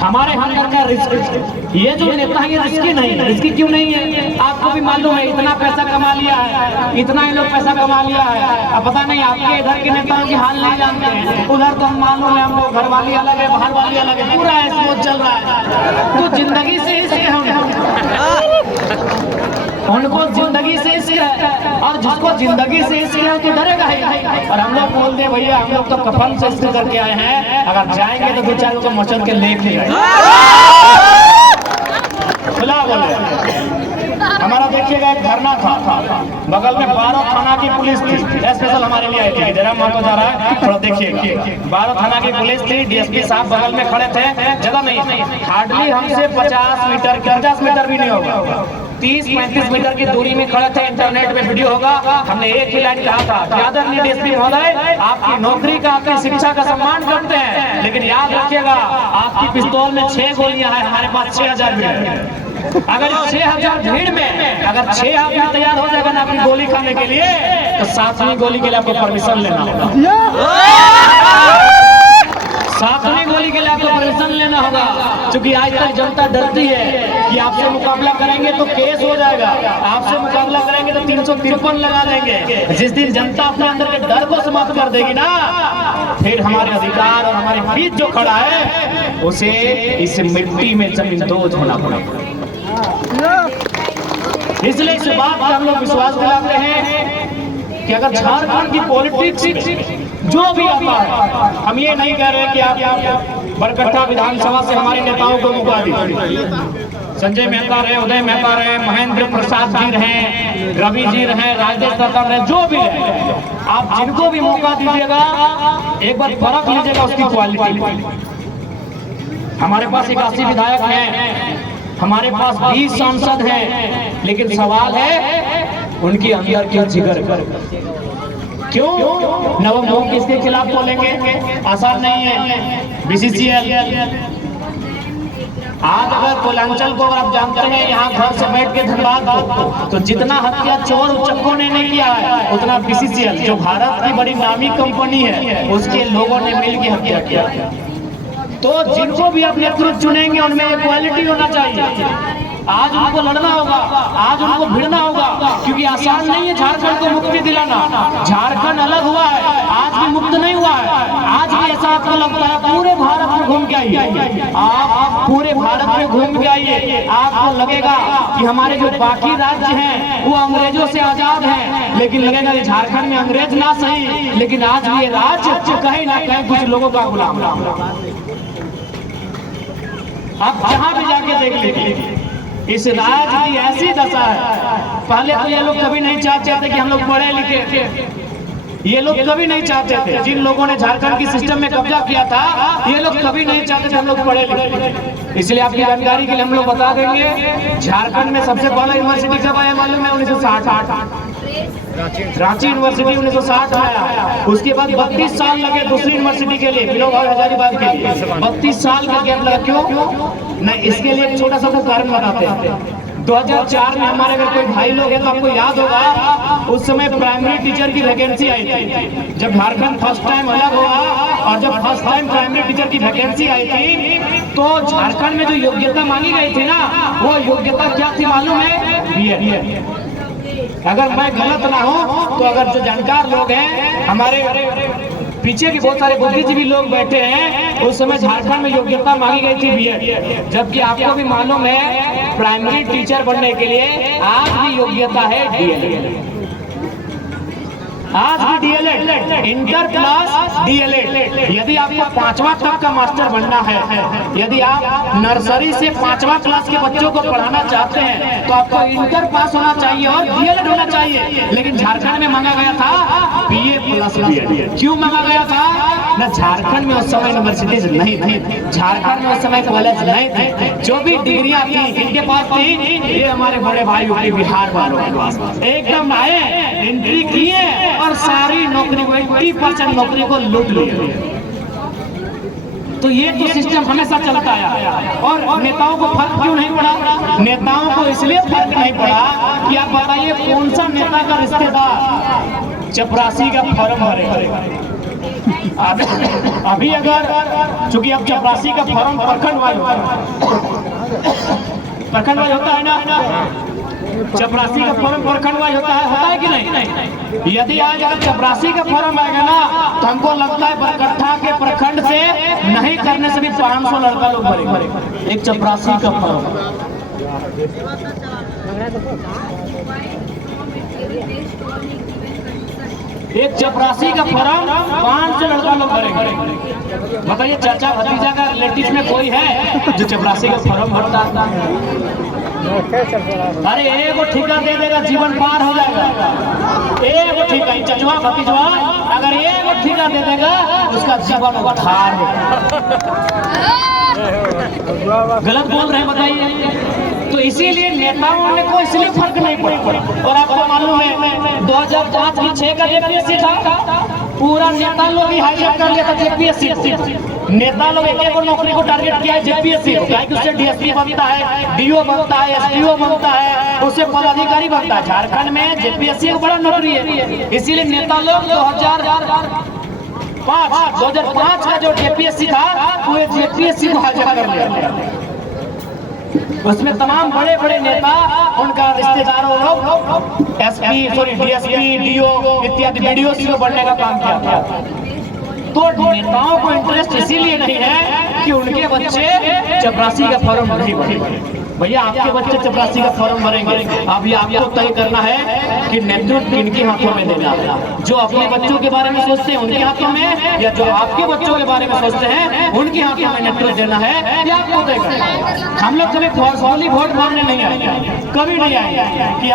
हमारे अंदर का रिस्क, ये जो नेता है ये रिस्की नहीं है। रिस्की क्यों नहीं है? आपको भी मालूम है इतना पैसा कमा लिया है, इतना ही लोग पैसा कमा लिया है। अब पता नहीं आपके इधर के नेताओं की हाल नहीं जानते हैं, उधर तो हम मालूम है, हमको घर वाली अलग है, बाहर वाली अलग है, पूरा ऐसे चल रहा है। तो जिंदगी से इसके उनको जिंदगी से इसके है, और जिसको जिंदगी से इसके है तो डरेगा ही। और हम लोग बोल दे भैया हम लोग तो कफन से इसके करके आए हैं, अगर जाएंगे तो दो चार को मचल के लेके जाएंगे। खुला बोले। हमारा देखिएगा एक धरना था, बगल में 12 थाना की पुलिस थी, स्पेशल हमारे लिए आई थी। जरा मार्को जा रहा है, थोड़ा देखिए। 12 थाना की पुलिस थी, डीएसपी साहब बगल में खड़े थे, ज्यादा नहीं, हार्डली हमसे 50 मीटर भी नहीं होगा, 30-35 मीटर की दूरी में खड़े थे। इंटरनेट में वीडियो होगा। हमने एक ही लाइन कहा था कि आदरणीय डीएसपी महोदय, आपकी नौकरी का, आपकी शिक्षा का सम्मान करते हैं, लेकिन याद रखिएगा आपकी पिस्तौल में 6 गोलियां हैं, हमारे पास 6000 भीड़। अगर 6000 भीड़ में अगर 6 आदमी तैयार हो जाएगा ना अपनी गोली खाने के लिए, तो 7वीं गोली के लिए आपको परमिशन लेना होगा। 7वीं गोली के लिए आपको परमिशन लेना होगा, क्योंकि आज तक जनता डरती है कि आपसे मुकाबला करेंगे तो केस हो जाएगा, आपसे मुकाबला करेंगे तो 353 लगा देंगे। जिस दिन जनता अपने अंदर के डर को समाप्त कर देगी ना, फिर हमारे अधिकार और हमारे बीच जो खड़ा है उसे इस मिट्टी में जमींदोज होना पड़ेगा। इसलिए इस बात का हम लोग विश्वास दिलाते हैं कि अगर झारखंड की पॉलिटिक्स जो भी आता है, हम ये नहीं कह रहे कि आप बरकट्टा विधानसभा से हमारे नेताओं को मौका दीजिए। संजय मेहता रहे, उदय मेहता रहे, महेंद्र प्रसाद जी रहे, रवि जी रहे, राजेश दत्ता रहे, जो भी रहे, आप जिनको भी मौका दीजिएगा एक बार परख लीजिएगा उसकी क्वालिटी। हमारे पास 81 विधायक हैं, हमारे पास 20 सांसद हैं, लेकिन सवाल है उनके अंदर क्या जिगर कर, क्यों नवम किसके खिलाफ बोलेंगे? आसान नहीं है। बीसीसीएल आज अगर कोलांचल को अगर आप जानते हैं, यहाँ घर से बैठ के धनबाद, तो जितना हत्या चोर उचक्कों ने नहीं किया है उतना बीसीसीएल जो भारत की बड़ी नामी कंपनी है उसके लोगों ने मिलकर हत्या किया। तो जिनको भी आप नेतृत्व चुनेंगे उनमें क्वालिटी होना चाहिए। आज उनको लड़ना होगा, आज उनको भिड़ना होगा, क्योंकि आसान नहीं है झारखंड को मुक्ति दिलाना। झारखंड अलग हुआ है, आज भी मुक्त नहीं हुआ है। आज भी ऐसा आपको लगता है, पूरे भारत में घूम के आइए, आप पूरे भारत में घूम के आइए, आपको लगेगा कि हमारे जो बाकी राज्य हैं वो अंग्रेजों से आजाद हैं, लेकिन लगेगा कि झारखंड में अंग्रेज ना सही, लेकिन आज भी ये राज्य कहीं ना कहीं कुछ लोगों का गुलाम। आप जहां भी जाके देख लीजिए, इस राज्य की ऐसी दशा है। पहले तो ये लोग कभी नहीं चाहते थे कि हम लोग पढ़े लिखे, ये लोग कभी नहीं चाहते थे। जिन लोगों ने झारखंड की सिस्टम में कब्जा किया था, ये लोग कभी नहीं चाहते थे हम लोग पढ़े लिखे। इसलिए आपकी जानकारी के लिए हम लोग बता देंगे, झारखंड में सबसे पहला यूनिवर्सिटी कब आया मालूम है? 1960। रांची यूनिवर्सिटी 1960 में आया। उसके बाद 32 साल लगे दूसरी यूनिवर्सिटी के लिए, विनोबा हजारीबाग के लिए 32 साल का गैप लगा। क्यों? नहीं, इसके लिए एक छोटा सा कारण बताते हैं। 2004 में हमारे अगर कोई भाई लोग हैं तो आपको याद होगा, उस समय प्राइमरी टीचर की वैकेंसी आई थी। जब झारखंड फर्स्ट टाइम अलग हुआ और जब फर्स्ट टाइम प्राइमरी टीचर की वैकेंसी आई थी, तो झारखंड में जो योग्यता मांगी गई थी ना, वो योग्यता क्या थी मालूम है? बीएड। अगर मैं गलत ना हूं तो अगर जो जानकार लोग हैं, हमारे पीछे भी बहुत सारे बुद्धिजीवी लोग बैठे हैं, उस समय झारखंड में योग्यता मांगी गई थी बीएड, जबकि आपको भी मालूम है प्राइमरी टीचर बनने के लिए आज भी योग्यता है डीएलएड। आज भी डीएलएड, इंटर प्लस डीएलएड। यदि आपको 5वां तक का मास्टर बनना है, यदि आप नर्सरी से 5वां क्लास के बच्चों को पढ़ाना चाहते हैं, तो आपको इंटर पास होना चाहिए और डीएलएड होना चाहिए। लेकिन झारखंड में मांगा गया था बीए प्लस बीएड। क्यों मांगा गया था? न झारखंड में उस समय यूनिवर्सिटीज नहीं थी, झारखंड में उस समय कॉलेज नहीं थे। जो भी डिग्रियां थी इनके पास थी, ये हमारे बड़े भाई यूपी बिहार वालों के पास एकदम आए, एंट्री किए और सारी नौकरी को 80% नौकरी को लूट लिए। तो ये तो सिस्टम हमेशा चलता आया। और नेताओं को फर्क क्यों नहीं पड़ा? नेताओं को इसलिए फर्क नहीं पड़ा कि आप बताइए कौन सा नेता का रिश्तेदार चपरासी का फॉर्म भरेगा? अभी अगर चूंकि अब चपरासी का फॉर्म प्रखंड वाइज होता है ना, चपरासी का फॉर्म प्रखंड वाइज होता है कि नहीं? यदि आज अगर चपरासी का फॉर्म आएगा ना, तो हमको लगता है बरकट्ठा के प्रखंड से नहीं करने से भी 500 लड़का लोग भरेंगे एक चपरासी का फॉर्म। एक चपरासी का फॉर्म 500 लड़का लोग भरेंगे। बताइए चाचा भतीजा का रिलेटिव में कोई है जो चपरासी का फॉर्म भरता है? अरे एगो ठेका दे देगा जीवन पार हो जाएगा। एगो ठेका, चचवा भतीजवा अगर एगो ठेका दे देगा उसका जीवन उद्धार होगा। गलत बोल रहे हैं बताइए। तो इसीलिए नेताओं ने कोई इसलिए फर्क नहीं पड़ा। और आपको मालूम है 2005 की 6 का जेपीएससी था, पूरा नेता लोग ही हाईजैक कर लिया था जेपीएससी। नेता लोग एक नौकरी को टारगेट किया है जेपीएससी, उससे डीएसपी बनता है, डीओ बनता है, एसडीओ बनता है, उससे पदाधिकारी बनता है। झारखंड में जेपीएससी एक बड़ा नौकरी है। इसीलिए नेता लोग 2005 का जो जेपीएससी था वो जेपीएससी को हाईजैक कर लिया। उसमें तमाम बड़े बड़े नेता, उनका रिश्तेदारों लोग एसपी डीएसपी डीओ इत्यादि बीडीओ सीओ बनने का काम किया था। तो नेताओं को इंटरेस्ट इसीलिए नहीं है कि उनके बच्चे चपरासी का फॉर्म नहीं भरेंगे। भैया आपके बच्चे चपरासी का फॉर्म भरेंगे, अभी आपको तय करना है कि नेतृत्व किनके हाथों में देना है। जो अपने बच्चों के बारे में सोचते हैं उनके हाथों में, या जो आपके बच्चों के बारे में सोचते हैं उनके हाथों में नेतृत्व देना है, या आपको तय करना है। हम लोग कभी फॉर्सफुली वोट मांगने नहीं आएंगे, कभी नहीं आएंगे।